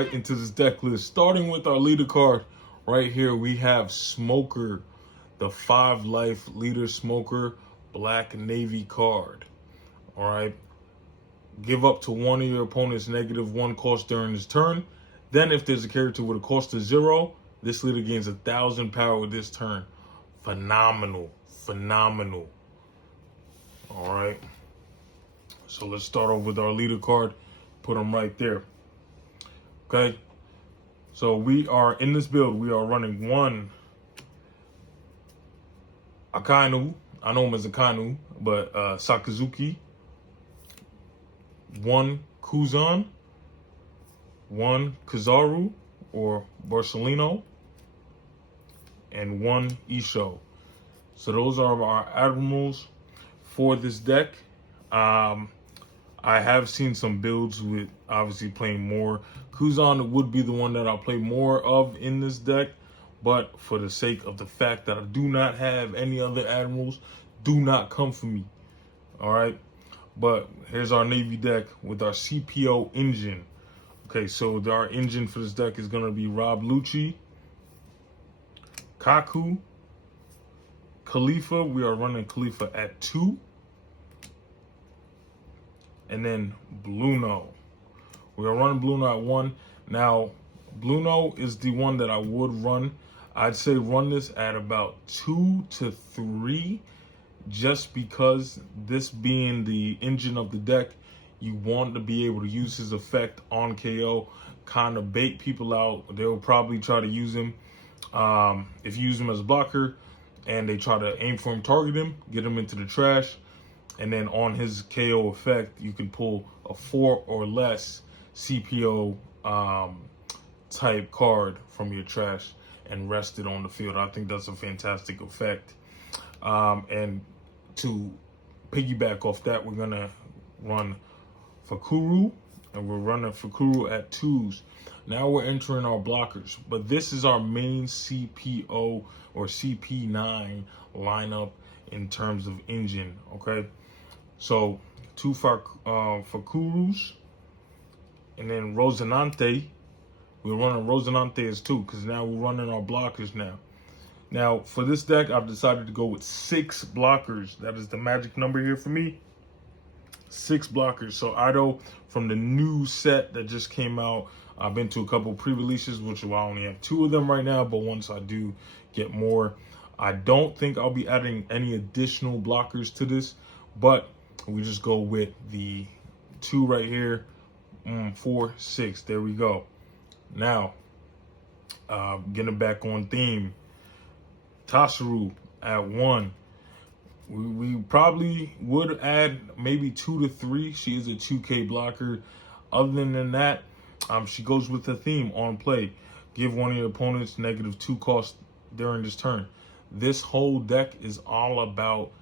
right into this deck list. Starting with our leader card right here, we have Smoker, the 5-life leader Smoker, Black Navy card. All right. Give up to one of your opponent's -1 cost during his turn. Then, if there's a character with a cost of 0, this leader gains 1,000 power with this turn. Phenomenal. Phenomenal. All right. So let's start off with our leader card. Put them right there. Okay. So we are in this build. We are running one Akainu. I know him as Akainu, but Sakazuki. One Kuzan. One Kizaru or Barcelino. And one Isho. So those are our admirals for this deck. I have seen some builds with obviously playing more. Kuzan would be the one that I'll play more of in this deck, but for the sake of the fact that I do not have any other admirals, do not come for me. All right, but here's our Navy deck with our CPO engine. Okay, so our engine for this deck is going to be Rob Lucci, Kaku, Khalifa. We are running Khalifa at 2. And then Bluno. We are running Bluno at 1. Now, Bluno is the one that I would run. I'd say run this at about 2 to 3, just because this being the engine of the deck, you want to be able to use his effect on KO, kind of bait people out. They'll probably try to use him. If you use him as a blocker and they try to aim for him, target him, get him into the trash. And then on his KO effect, you can pull a 4 or less CPO type card from your trash and rest it on the field. I think that's a fantastic effect. And to piggyback off that, we're going to run Fakuru, and we're running Fakuru at 2s. Now we're entering our blockers, but this is our main CPO or CP9 lineup in terms of engine, okay? So 2 Fakurus, and then Rosinante. We're running Rosinante as 2 because now we're running our blockers now. Now for this deck, I've decided to go with 6 blockers. That is the magic number here for me. 6 blockers. So Ido from the new set that just came out. I've been to a couple pre-releases, which I only have 2 of them right now, but once I do get more, I don't think I'll be adding any additional blockers to this, but we just go with the 2 right here. 4, 6. There we go. Now, getting back on theme. Tasaru at 1. We probably would add maybe 2 to 3. She is a 2K blocker. Other than that, she goes with the theme on play. Give one of your opponents -2 cost during this turn. This whole deck is all about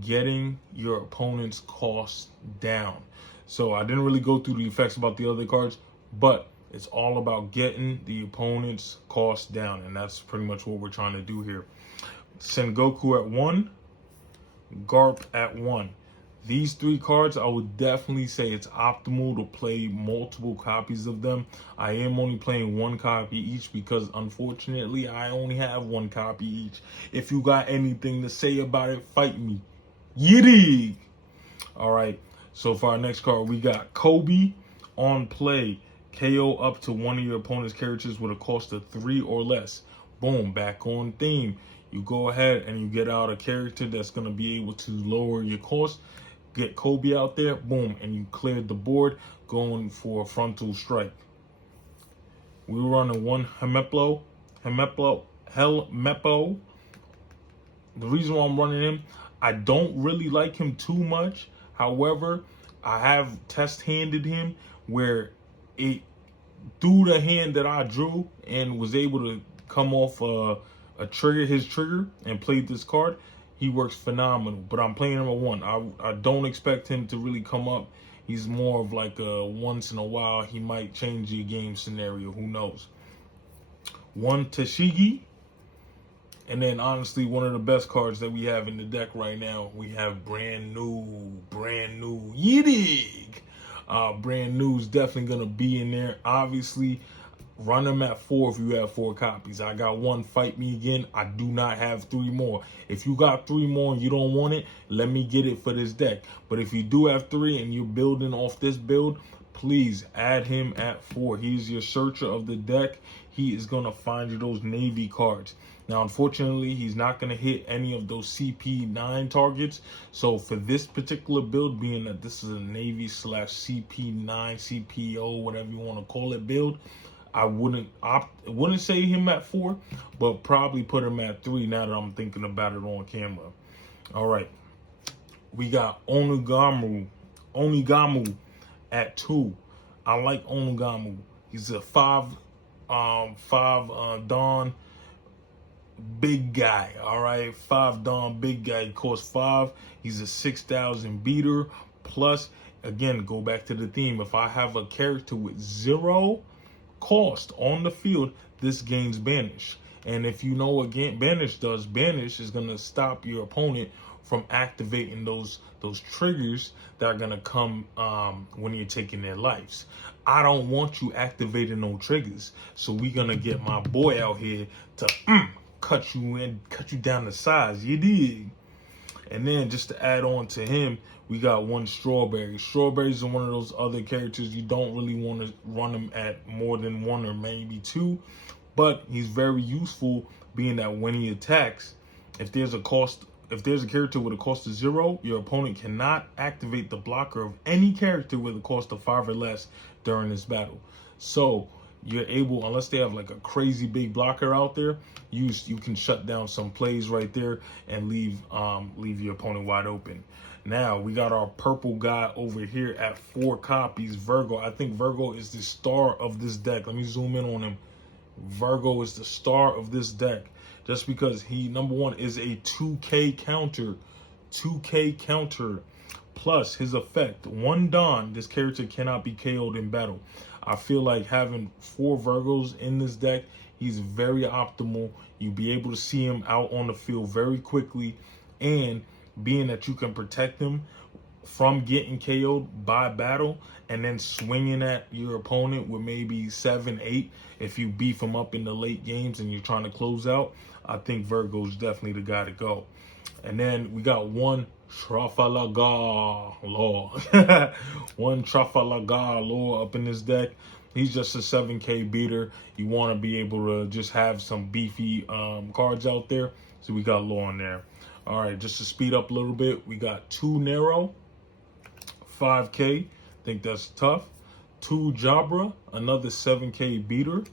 getting your opponent's cost down. So I didn't really go through the effects about the other cards, but it's all about getting the opponent's cost down, and that's pretty much what we're trying to do here. Sengoku at 1, Garp at 1. These 3 cards, I would definitely say it's optimal to play multiple copies of them. I am only playing 1 copy each because, unfortunately, I only have 1 copy each. If you got anything to say about it, fight me. Yiddy! All right, so for our next card, we got Kobe on play. KO up to one of your opponent's characters with a cost of 3 or less. Boom, back on theme. You go ahead and you get out a character that's going to be able to lower your cost. Get Kobe out there, boom, and you cleared the board going for a frontal strike. We were running 1 Helmeppo. The reason why I'm running him, I don't really like him too much. However, I have test-handed him where it through the hand that I drew and was able to come off his trigger and played this card. He works phenomenal, but I'm playing him at 1. I don't expect him to really come up. He's more of like a once in a while, he might change your game scenario. Who knows? 1 Tashigi. And then, honestly, one of the best cards that we have in the deck right now, we have brand new, Yiddig. Brand new is definitely going to be in there. Obviously, Run them at 4 if you have 4 copies. I got 1, fight me again. I do not have 3 more. If you got 3 more and you don't want it, let me get it for this deck. But if you do have 3 and you're building off this build, please add him at 4. He's your searcher of the deck. He is going to find you those Navy cards. Now, unfortunately, he's not going to hit any of those CP9 targets. So for this particular build, being that this is a Navy / CP9, CPO, whatever you want to call it build, I wouldn't say him at 4, but probably put him at 3 now that I'm thinking about it on camera. All right. We got Onigamu at 2. I like Onigamu. He's a 5 Dawn big guy. All right, 5 Dawn big guy. He costs 5. He's a 6,000 beater. Plus, again, go back to the theme. If I have a character with 0 cost on the field, this gains banish. And if you know what banish does, banish is gonna stop your opponent from activating those triggers that are gonna come when you're taking their lives. I don't want you activating no triggers, so we're gonna get my boy out here to cut you down to size. You dig? And then just to add on to him, we got 1 Strawberry. Strawberries are one of those other characters you don't really want to run him at more than 1 or maybe 2, but he's very useful, being that when he attacks, if there's a character with a cost of 0, your opponent cannot activate the blocker of any character with a cost of 5 or less during this battle. So you're able, unless they have like a crazy big blocker out there, you can shut down some plays right there and leave your opponent wide open. Now we got our purple guy over here at 4 copies, Virgo. I think Virgo is the star of this deck. Let me zoom in on him. Virgo is the star of this deck, just because he, number 1, is a 2K counter. 2K counter. Plus his effect, 1 Dawn, this character cannot be KO'd in battle. I feel like having 4 Virgos in this deck, he's very optimal. You'll be able to see him out on the field very quickly, and being that you can protect him from getting KO'd by battle and then swinging at your opponent with maybe 7, 8 if you beef him up in the late games and you're trying to close out, I think Virgo's definitely the guy to go. And then we got 1 Trafalgar Law. 1 Trafalgar Law up in this deck. He's just a 7K beater. You want to be able to just have some beefy cards out there. So we got Law in there. All right, just to speed up a little bit, we got 2 Nero, 5K. Think that's tough. 2 Jabra, another 7K beater.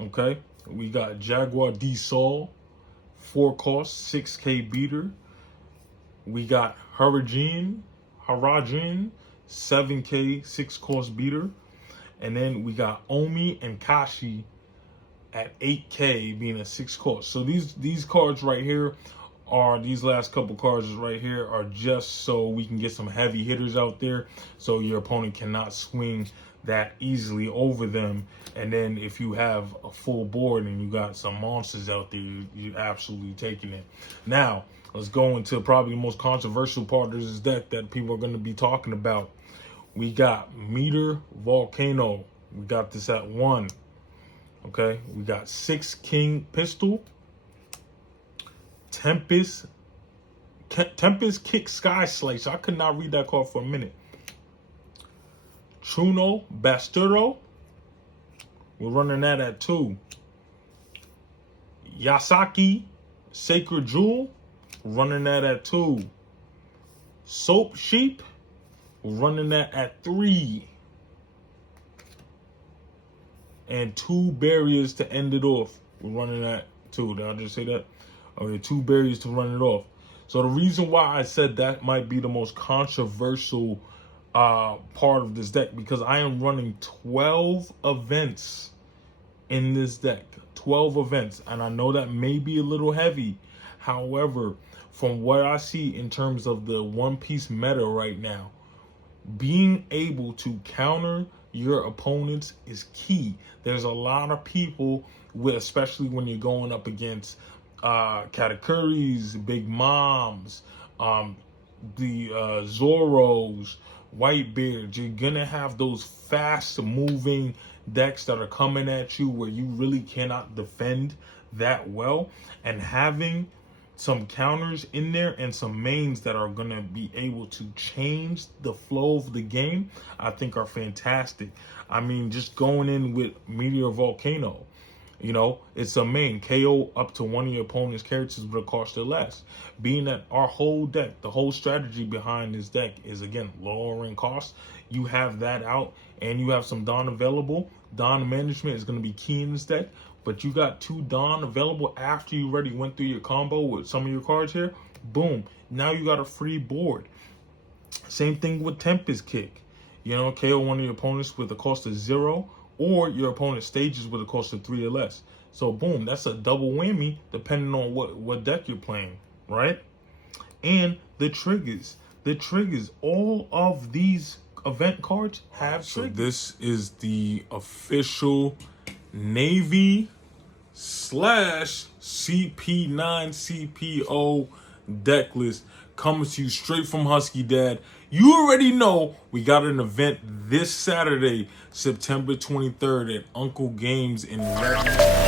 Okay, we got Jaguar D Sol, 4 cost, 6K beater. We got Harajin, 7K, 6 cost beater. And then we got Omi and Kashi at 8K, being a 6 cost. So these cards right here are, these last couple cards right here are just so we can get some heavy hitters out there, so your opponent cannot swing that easily over them. And then if you have a full board and you got some monsters out there, you're absolutely taking it. Now let's go into probably the most controversial part of this deck that people are going to be talking about. We got Meter Volcano. We got this at 1. Okay, we got 6 King Pistol, Tempest Kick Sky Slice. I could not read that card for a minute. Truno Basturo. We're running that at 2. Yasaki Sacred Jewel. Running that at 2. Soap Sheep. We're running that at 3. And 2 barriers to end it off. We're running that 2. Did I just say that? Okay, 2 barriers to run it off. So the reason why I said that might be the most controversial part of this deck, because I am running 12 events in this deck. 12 events. And I know that may be a little heavy. However, from what I see in terms of the One Piece meta right now, being able to counter your opponents is key. There's a lot of people, especially when you're going up against Katakuris, Big Moms, the Zoros, Whitebeards. You're gonna have those fast moving decks that are coming at you where you really cannot defend that well, and having some counters in there and some mains that are going to be able to change the flow of the game, I think are fantastic. I mean, just going in with Meteor Volcano, you know, it's a main KO up to one of your opponent's characters with a cost or less. Being that our whole deck, the whole strategy behind this deck is, again, lowering costs. You have that out and you have some Dawn available. Dawn management is going to be key in this deck, but you got 2 Dawn available after you already went through your combo with some of your cards here. Boom. Now you got a free board. Same thing with Tempest Kick. You know, KO one of your opponents with a cost of 0, or your opponent stages with a cost of 3 or less. So boom, that's a double whammy depending on what deck you're playing, right? And the triggers. All of these event cards have triggers. So this is the official Navy / CP9 CPO deck list coming to you straight from Husky Dad. You already know we got an event this Saturday, September 23rd at Uncle Games in Redmond.